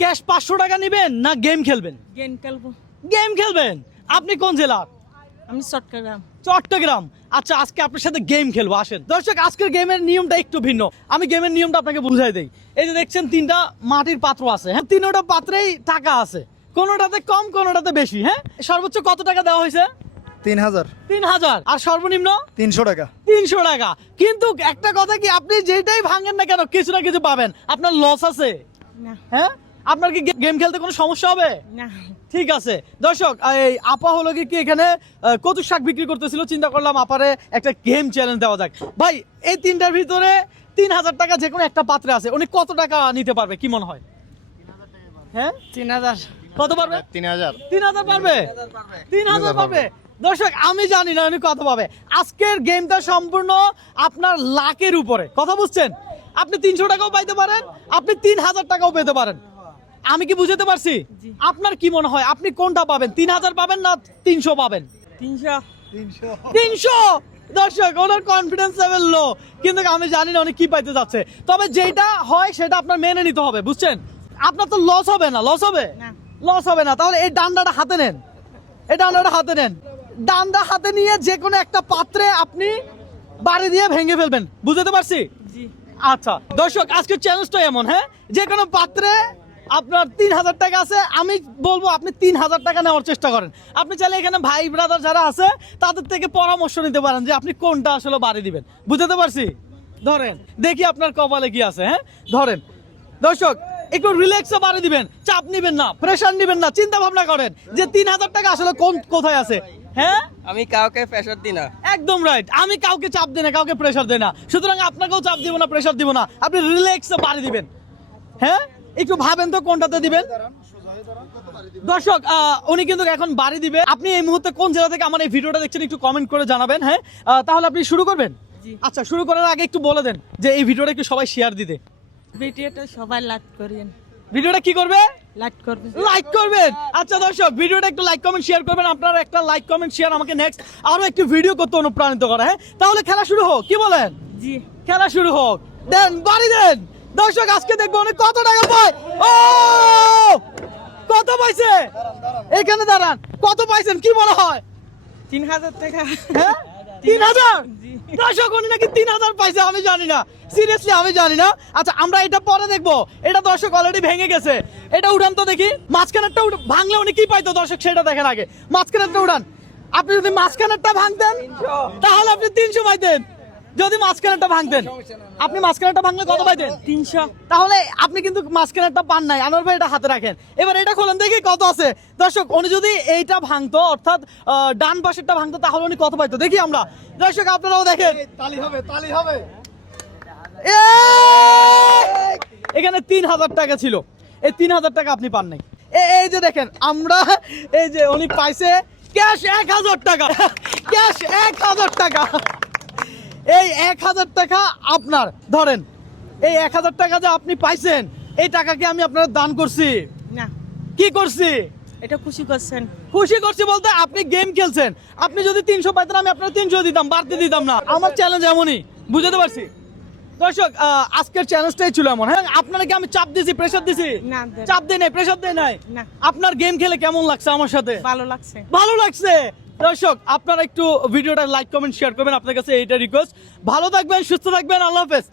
Cash 500 টাকা নেবেন না গেম খেলবেন? গেম খেলবো। গেম খেলবেন। আপনি কোন জেলার? আমি চট্টগ্রাম। চট্টগ্রাম। আচ্ছা, আজকে আপনার সাথে গেম খেলবো, আসেন। দর্শক, আজকের গেমের নিয়মটা একটু ভিন্ন। আমি গেমের নিয়মটা আপনাকে বুঝাই দেই। এই যে দেখছেন 3টা মাটির পাত্র আছে, হ্যাঁ, 3টা পাত্রেই টাকা আছে, কোনোটাতে কম কোনোটাতে বেশি। হ্যাঁ, সর্বোচ্চ কত টাকা দেওয়া হয়েছে? 3000। 3000। আর সর্বনিম্ন 300 টাকা। 300 টাকা। কিন্তু একটা কথা কি, আপনি যেটাই ভাঙেন না কেন কিছু না কিছু পাবেন। আপনার লস আছে? না। হ্যাঁ, আপনার কি গেম খেলতে কোনো সমস্যা হবে? না। ঠিক আছে। দর্শক, এই আপা হলো কি এখানে কচুর শাক বিক্রি করতেছিল, চিন্তা করলাম আপারে একটা গেম চ্যালেঞ্জ দেওয়া যাক। ভাই, এই 3টার ভিতরে 3000 টাকা যে কোনো একটা পাত্রে আছে, উনি কত টাকা নিতে পারবে কি মনে হয়? হ্যাঁ, 3000। কত পারবে? 3000। 3000 পারবে? 3000 পারবে। দর্শক, আমি জানি না উনি কত পাবে। আজকের গেমটা সম্পূর্ণ আপনার লাকের উপরে, কথা বুঝছেন? আপনি 300 টাকাও পাইতে পারেন, আপনি 3000 টাকাও পেতে পারেন। আমি কি বুঝাতে পারছি? আপনার কি মনে হয় আপনি কোনটা পাবেন? 3000 পাবেন না 300 পাবেন? 300। 300। দর্শক, ওনার কনফিডেন্স লেভেল লো, কিন্তু আমি জানি না উনি কি পাইতে যাচ্ছে। তবে যেটা হয় সেটা আপনার মেনে নিতে হবে, বুঝছেন? আপনার তো লস হবে না? লস হবে না। লস হবে না। তাহলে এই ডান্ডাটা হাতে নেন, এই ডান্ডাটা হাতে নেন। ডান্ডা হাতে নিয়ে যে কোনো একটা পাত্রে আপনি বাড়ি দিয়ে ভেঙে ফেলবেন, বুঝতে পারছি? জি। আচ্ছা দর্শক, আজকের চ্যালেঞ্জটা এমন, হ্যাঁ, যে কোনো পাত্রে আপনার 3000 টাকা আছে, আমি বলবো আপনি 3000 টাকা নেওয়ার চেষ্টা করেন। আপনি চাইলে এখানে ভাই ব্রাদার যারা আছে তাদের থেকে পরামর্শ নিতে পারেন যে আপনি কোনটা আসলে বাড়ি দিবেন, বুঝতে পারছি? ধরেন, দেখি আপনার কপালে কি আছে। হ্যাঁ, ধরেন। দর্শক, একটু রিল্যাক্সে বাড়ি দিবেন, চাপ নিবেন না, প্রেশার নিবেন না, চিন্তা ভাবনা করেন যে 3000 টাকা আসলে কোথায় আছে। হ্যাঁ, আমি কাউকে প্রেসার দিই না। একদম রাইট। আমি কাউকে চাপ দিই না, কাউকে প্রেশার দেই না, সুতরাং আপনাকেও চাপ দিব না, প্রেশার দিব না। আপনি রিল্যাক্সে বাড়ি দিবেন। হ্যাঁ, একটু ভাবেন তো কোনটাতে দিবেন। দর্শক, উনি কিন্তু এখন বাড়ি দিবে। আপনি এই মুহূর্তে কোন জেলা থেকে আমার এই ভিডিওটা দেখছেন একটু কমেন্ট করে জানাবেন। হ্যাঁ, তাহলে আপনি শুরু করবেন। জি। আচ্ছা, শুরু করার আগে একটু বলে দেন যে এই ভিডিওটা একটু সবাই শেয়ার দিতে। ভিডিওটা সবাই লাইক করেন। ভিডিওটা কি করবে? লাইক করবেন। লাইক করবেন। আচ্ছা দর্শক, ভিডিওটা একটু লাইক কমেন্ট শেয়ার করবেন। আপনারা একটা লাইক কমেন্ট শেয়ার আমাকে নেক্সট আরো একটু ভিডিও করতে অনুপ্রাণিত করে। হ্যাঁ, তাহলে খেলা শুরু হোক, কি বলেন? জি। খেলা শুরু হোক। দেন, বাড়ি দেন। দর্শক, আজকে দেখবো উনি কত টাকা পায়। ও, কত পাইছে? এখানে দাঁড়ান। কত পাইছেন কি মনে হয়? 3000 টাকা। হ্যাঁ, 3000। জি। দর্শক, উনি নাকি 3000 পাইছে, আমি জানি না, সিরিয়াসলি আমি জানি না। আচ্ছা, আমরা এটা পরে দেখবো। এটা দর্শক অলরেডি ভেঙে গেছে। এটা উঠান তো দেখি। মাঝখানেরটা ভাঙলে উনি কি পাইতো দর্শক সেটা দেখেন আগে। মাঝখানেরটা উঠান। আপনি যদি মাঝখানেরটা ভাঙতেন তাহলে আপনি 300 পাইতেন। যদি মাঝখানেরটা ভাঙতেন, আপনি মাঝখানেরটা ভাঙলে কত পাইতেন? 300। তাহলে আপনি কিন্তু মাঝখানেরটা পান নাই। আনোয়ার ভাই, এটা হাতে রাখেন। এবার এটা খোলেন দেখি কত আছে। দর্শক, উনি যদি এইটা ভাঙতো, অর্থাৎ ডান পাশেরটা ভাঙতো, তাহলে উনি কত পাইতো দেখি আমরা। দর্শক, আপনারাও দেখেন। তালি হবে, তালি হবে। এখানে 3000 টাকা ছিল, এই 3000 টাকা আপনি পান নাই। এই যে দেখেন, আমরা এই যে উনি পাইছে ক্যাশ 1000 টাকা, ক্যাশ 1000 টাকা। এই 1000 টাকা আপনার। ধরেন, এই 1000 টাকা যে আপনি পাইছেন, এই টাকাকে আমি আপনার দান করছি। না। কি করছি? এটা খুশি করছেন। খুশি করছি বলতে আপনি গেম খেলছেন। আপনি যদি 300 পাইতেন, আমি আপনার 300 দিতাম, বাড়তে দিতাম না। আমার চ্যালেঞ্জ এমনই, বুঝতে পারছি? দর্শক, আজকের চ্যালেঞ্জটাই ছিল এমন। হ্যাঁ, আপনারা কি আমি চাপ দিছি, প্রেশার দিছি? না। চাপ দেই নাই, প্রেশার দেই নাই। না। আপনার গেম খেলে কেমন লাগছে আমার সাথে? ভালো লাগছে। ভালো লাগছে। দর্শক, আপনারা একটু ভিডিওটা লাইক কমেন্ট শেয়ার করবেন, আপনার কাছে এইটা রিকোয়েস্ট। ভালো থাকবেন, সুস্থ থাকবেন, আল্লাহ হাফেজ।